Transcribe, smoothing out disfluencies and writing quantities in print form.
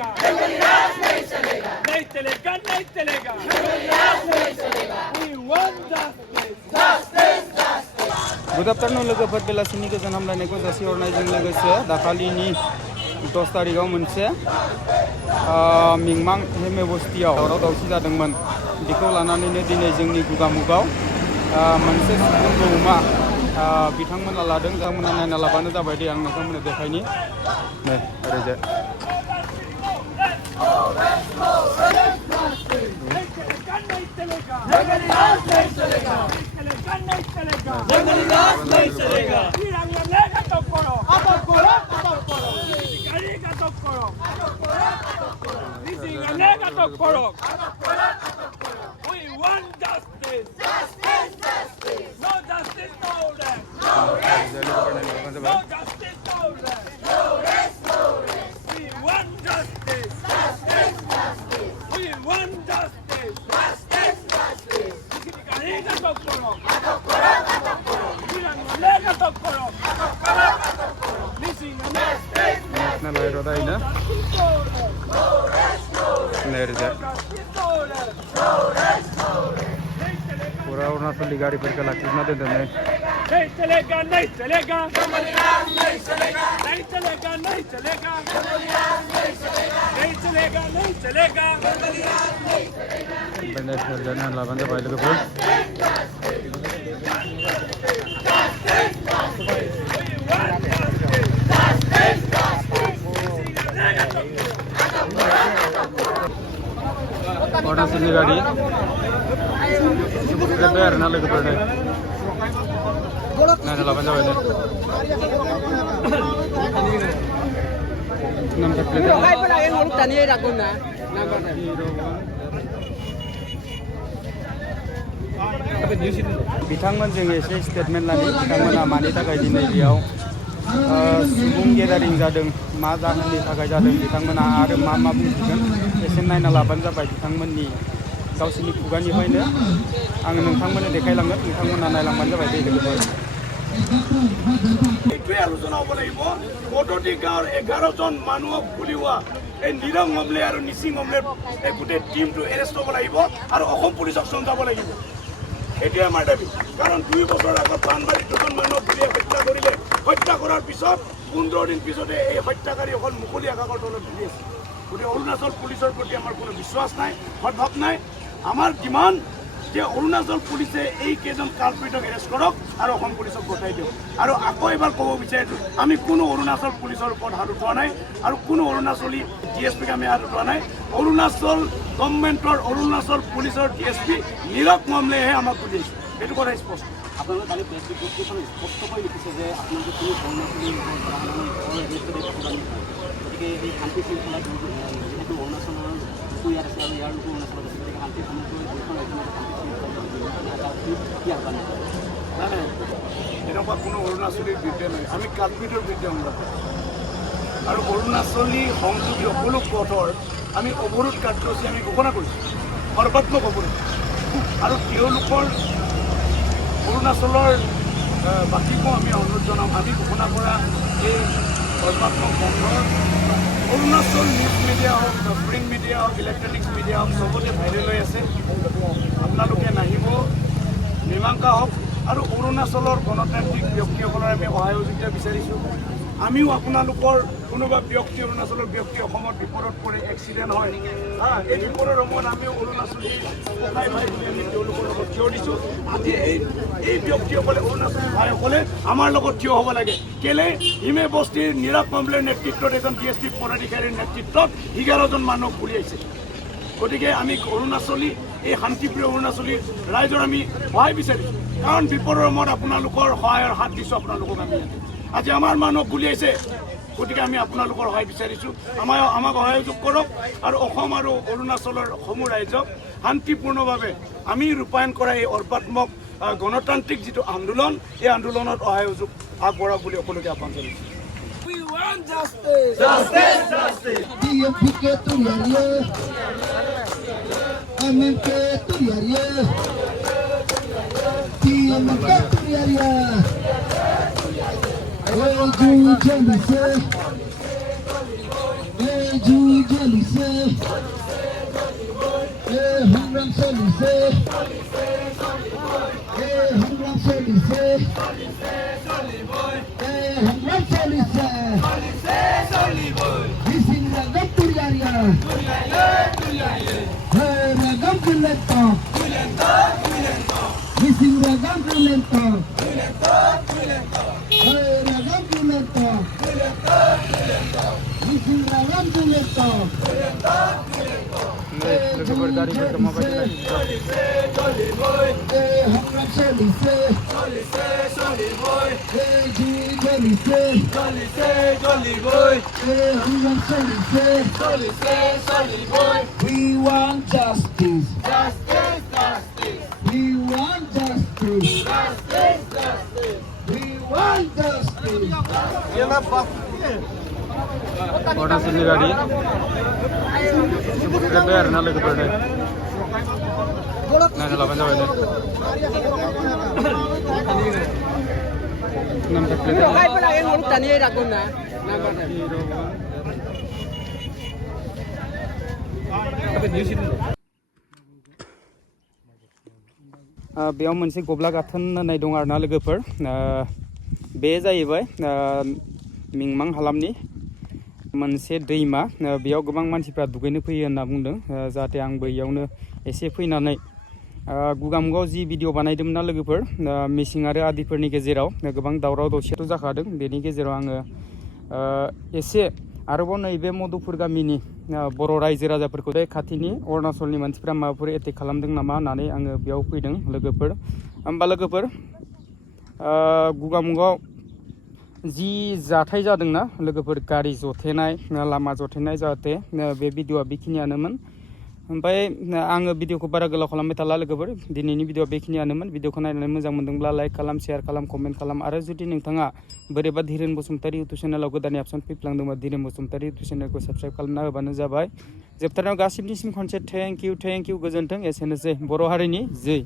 चलेगा जंगली राज नहीं चलेगा नहीं चलेगा नहीं चलेगा जंगली राज नहीं चलेगा we want justice justice justice Good afternoon लोगोफोर बेलासिनि गोजोन हामलायनायखौ जासिहरनायजों लोगोसे दाखालिनि 10 तारिखआव मोनसे मिंमां हेमे बस्तियाव दावराव दावसि जादोंमोन बेखौ लानानैनो दिनै जोंनि गुगामुगाव मोनसे सुबुं गौमा बिथांमोना लादों बिथांमोना नायना लाबानो जाबाय दे आं नोंथांमोननो देखायनि नै ओरैजाय जंगली राज नहीं चलेगा नहीं चलेगा जंगली राज नहीं चलेगा लेगा तो करो गाड़ी का तो करो लेगा तो करो we want justice justice justice no justice no rest no rest no justice no rest no rest no rest we want justice justice justice we want justice justice justice लेगा तो करो लेगा तो करो नेशनल हाईवे दाई ना नेरजा पूरा अरुणाचल गाड़ी पर कला कितना दे देने नहीं चलेगा नहीं चलेगा नहीं चलेगा नहीं चलेगा नहीं चलेगा नहीं चलेगा नहीं चलेगा नेशनल जाने लाबन दे भाई लोग अरुणाचल गाड़ी बेर ना लोग पड़े नाने लाबन दे भाई नंबर प्लेट भाई पर आगे मुल्क तनी रखो ना नंबर बिथांमोनजों एसे स्टेटमेन्ट लानि बिथांमोना मानि थाखाय दिनै बेयाव सुबुं गेदारिं जादों मा जाहोननि थाखाय जादों बिथांमोना आरो मा बुंसिगोन एसे नायना लाबानो जाबाय बिथांमोननि गावसोरनि खुगानिफ्रायनो आं नोंथांमोननो देखायलांगोन बिथांमोना नायलांबानो जाबाय दे लोगोफोर এইটোৱে আলোচনা হ'ব লাগিব কটটি গাঁৱৰ 11 জন মানুহক গুলি হোৱা এই নিৰং মমলে আৰু নিচিং মমলে এই গোটেই টিমটো এৰেষ্ট হ'ব লাগিব আৰু অসম পুলিচক চমজাব লাগিব এটোৱে আমাৰ দাবী কাৰণ 2 বছৰ আগত বানবাৰীত দুজন মানুহক গুলিয়ে হত্যা কৰিলে হত্যা কৰাৰ পিছত 15 দিন পিছতে এই হত্যাকাৰী অকল মুকলি আকাশৰ তলত ঘূৰি আছে গোটেই অৰুণাচল পুলিচৰ প্ৰতি আমাৰ কোনো বিশ্বাস নাই সদ্ভাৱ নাই আমাৰ কিমান যে অৰুণাচল পুলিচে এই কেইজন কালপিটক এৰেষ্ট কৰক আৰু অসম পুলিচক গতাই দিয়ক আৰু আকৌ এবাৰ ক'ব বিচাৰিছোঁ আমি কোনো অৰুণাচল পুলিচৰ ওপৰত হাত উঠোৱা নাই আৰু কোনো অৰুণাচলী ডিএছপিক আমি হাত উঠোৱা নাই অৰুণাচল গভৰ্ণমেণ্টৰ অৰুণাচল পুলিচৰ ডিএছপি নীৰৱ মমলেহে আমাক বুজিছে এইটো কথা স্পষ্ট আপোনালোকে কালি প্ৰেছ ৰিপৰ্টখন স্পষ্টকৈ লিখিছে যে আপোনালোকে কোনো গতিকে এই শান্তি শৃংখলা যিহেতু অৰুণাচলৰ ইয়াত আছে আৰু ইয়াৰ লোকো অৰুণাচলত আছে গতিকে শান্তি এনেকুৱা কোনো অৰুণাচলীৰ বিৰুদ্ধে নাই আমি কালপিটৰ বিৰুদ্ধে সংগ্ৰাম আৰু অৰুণাচলী সংযোগী সকলো পথৰ আমি অৱৰোধ কাৰ্যসূচী আমি ঘোষণা কৰিছোঁ সৰ্বাত্মক অৱৰোধ আৰু তেওঁলোকৰ অৰুণাচলৰ বাকীকো আমি অনুৰোধ জনাম আমি ঘোষণা কৰা এই সৰ্বাত্মক বন্ধৰ অৰুণাচল নিউজ মিডিয়া হওক প্ৰিণ্ট মিডিয়া হওক ইলেক্ট্ৰনিক্স মিডিয়া হওক চবতে ভাইৰেল হৈ আছে আপোনালোকে নাহিব মীমাংসা হওক আৰু অৰুণাচলৰ গণতান্ত্ৰিক ব্যক্তিসকলৰ আমি সহযোগিতা বিচাৰিছোঁ আমিও আপোনালোকৰ কোনোবা ব্যক্তি অৰুণাচলৰ ব্যক্তি অসমত বিপদত পৰি এক্সিডেণ্ট হয় এই বিপদৰ সময়ত আমি অৰুণাচলী ভাই ভাই বুলি আমি তেওঁলোকৰ লগত থিয় দিছোঁ আজি এই ব্যক্তিসকলে অৰুণাচলী ভাইসকলে আমাৰ লগত থিয় হ'ব লাগে কেলে হিমে বস্তিৰ নীৰৱ মমলেৰ নেতৃত্বত এজন ডিএছপি পদাধিকাৰীৰ নেতৃত্বত 11 জন মানুহক উলিয়াইছে গতিকে আমি অৰুণাচলী এই শান্তিপ্ৰিয় অৰুণাচলী ৰাইজৰ আমি সহায় বিচাৰিছোঁ কাৰণ বিপদৰ সময়ত আপোনালোকৰ সহায়ৰ হাত দিছোঁ আপোনালোকক আমি আজি আমাৰ মানুহক গুলিয়াইছে গতিকে আমি আপোনালোকৰ সহায় বিচাৰিছোঁ আমাক সহযোগ কৰক আৰু অসম আৰু অৰুণাচলৰ সমূহ ৰাইজক শান্তিপূৰ্ণভাৱে আমি ৰূপায়ণ কৰা এই অৰ্বাত্মক গণতান্ত্ৰিক যিটো আন্দোলন এই আন্দোলনত সহযোগ আগবঢ়াওক বুলি সকলোকে আহ্বান জনাইছোঁ we want justice justice justice Hey, लोगोफोर गारि मथर माबायदि We want justice. We want justice. We want justice. अरुणाचलनि गारि रेबबाय आरोना लोगोफोर नायना लाबानो जाबाय नाम्बार प्लेट बेयाव मोनसे गब्ला गाथोन होननाय दं आरोना लोगोफोर बे जाहैबाय मिंमां हालामनि मोनसे दैमा बेयाव गोबां मानसिफ्रा दुगैनो फैयो होनना बुंदों जाहाथे आंबो इयावनो एसे फैनानै गुगामुगाव जि भिडिअ बानायदोंमोन ना लोगोफोर मिसिं आरो आदिफोरनि गेजेराव गोबां दावराव दावसियाथ' जाखादों बेनि गेजेराव आङो एसे आरोबाव नैबे मधुपुर गामिनि बर' रायजो राजाफोरखौ बे खाथिनि अरुणाचलनि मानसिफ्रा माबाफोर एटेक खालामदों नामा होननानै आङो बेयाव फैदों लोगोफोर होमबा लोगोफोर गुगामुगाव जि जाथाय जादोंना लोगोफोर गारि जथेनाय लामा जथेनाय जाहाथे बे भिडिअआ बेखिनियानोमोन ओमफ्राय आङो भिडिअखौ बारा गोलाव खालामबाय थाला लोगोफोर दिनैनि भिडिअआ बेखिनियानोमोन भिडिअखौ नायनानै मोजां मोनदोंब्ला लाइक खालाम शेयार खालाम कमेन्ट खालाम आरो जुदि नोंथाङा बोरैबा धीरेन बसुमतारी इउटुब चेनेलाव गोदान एबसन फैफ्लांदोंबा धीरेन बसुमतारी इउटुब चेनेलखौ साबस्क्राइब खालामना होबानो जाबाय जोबथारनायाव गासिबनिसिम खनसे थेंक इउ गोजोन्थों एसेनोसै बर' हारिनि जै